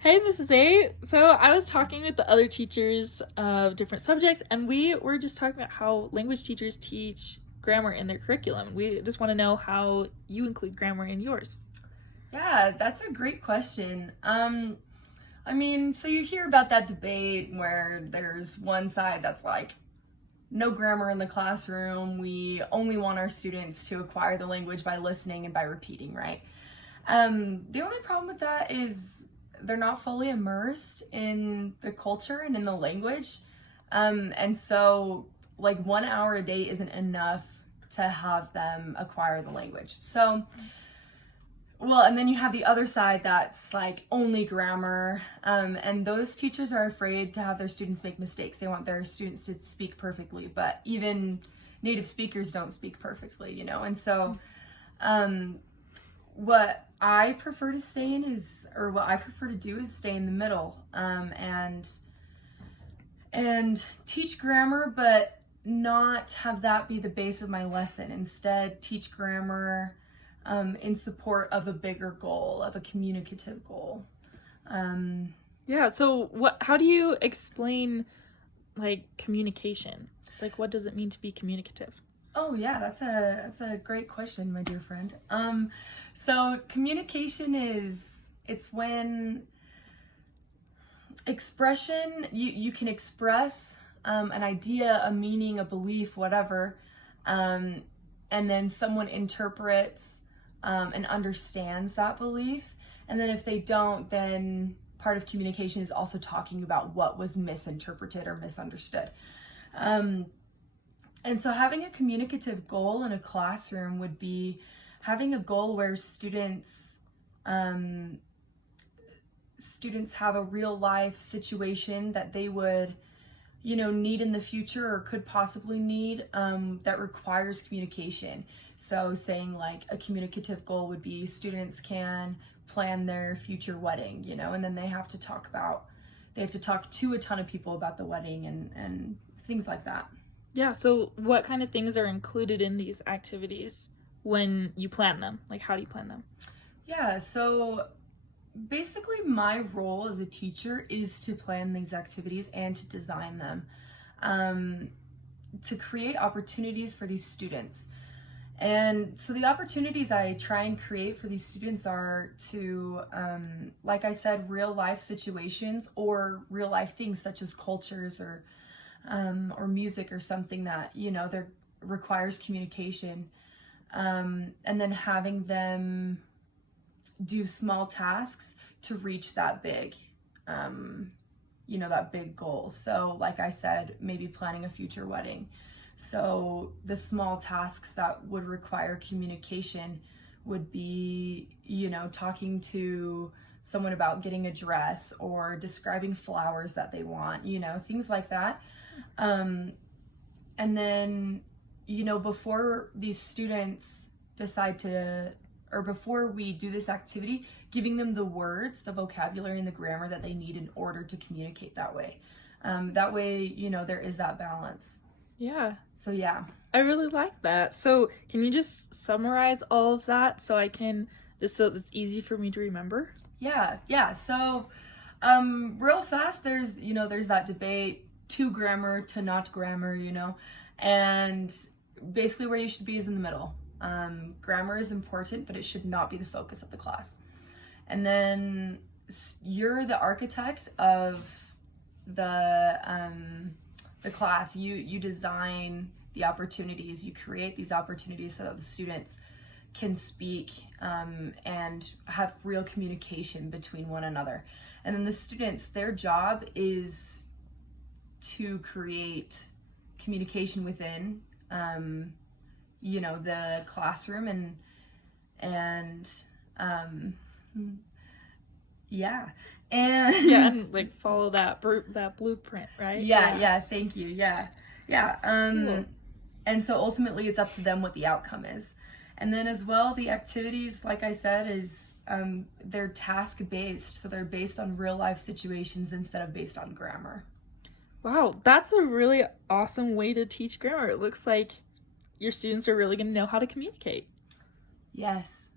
Hey, Mrs. A. So I was talking with the other teachers of different subjects, and we were just talking about how language teachers teach grammar in their curriculum. We just want to know how you include grammar in yours. Yeah, that's a great question. So you hear about that debate where there's one side that's like, no grammar in the classroom. We only want our students to acquire the language by listening and by repeating, right? The only problem with that is they're not fully immersed in the culture and in the language. And so, like, 1 hour a day isn't enough to have them acquire the language. And then you have the other side that's like only grammar, and those teachers are afraid to have their students make mistakes. They want their students to speak perfectly, but even native speakers don't speak perfectly, you know? And so, what I prefer to stay in is, or what I prefer to do is stay in the middle, and teach grammar, but not have that be the base of my lesson. Instead, teach grammar in support of a bigger goal, of a communicative goal. Yeah, so how do you explain like communication? Like what does it mean to be communicative? Oh yeah, that's a great question, my dear friend. So communication it's when expression you can express an idea, a meaning, a belief, whatever, and then someone interprets and understands that belief. And then if they don't, then part of communication is also talking about what was misinterpreted or misunderstood. And so having a communicative goal in a classroom would be having a goal where students have a real life situation that they would need in the future or could possibly need, that requires communication. So saying like a communicative goal would be students can plan their future wedding, and then they have to talk to a ton of people about the wedding and things like that. Yeah, so what kind of things are included in these activities when you plan them? Like how do you plan them? Yeah, so basically my role as a teacher is to plan these activities and to design them, to create opportunities for these students. And so the opportunities I try and create for these students are to, like I said, real life situations or real life things such as cultures or music or something that, there requires communication. And then having them do small tasks to reach that that big goal. So like I said, maybe planning a future wedding. So the small tasks that would require communication would be, talking to someone about getting a dress or describing flowers that they want, things like that. And then, before these students decide to, or before we do this activity, giving them the words, the vocabulary, and the grammar that they need in order to communicate that way. That way, there is that balance. Yeah. So yeah. I really like that. So, can you just summarize all of that so it's easy for me to remember? Yeah. So, real fast, there's that debate to grammar to not grammar, and basically where you should be is in the middle. Grammar is important, but it should not be the focus of the class. And then you're the architect of the class. You design the opportunities, you create these opportunities so that the students can speak, and have real communication between one another. And then the students, their job is to create communication within, the classroom and yeah. And like follow that blueprint, right? Yeah, thank you. Yeah. Cool. And so ultimately it's up to them what the outcome is. And then as well, the activities, like I said, is they're task based, so they're based on real life situations instead of based on grammar. Wow, that's a really awesome way to teach grammar. It looks like your students are really going to know how to communicate. Yes.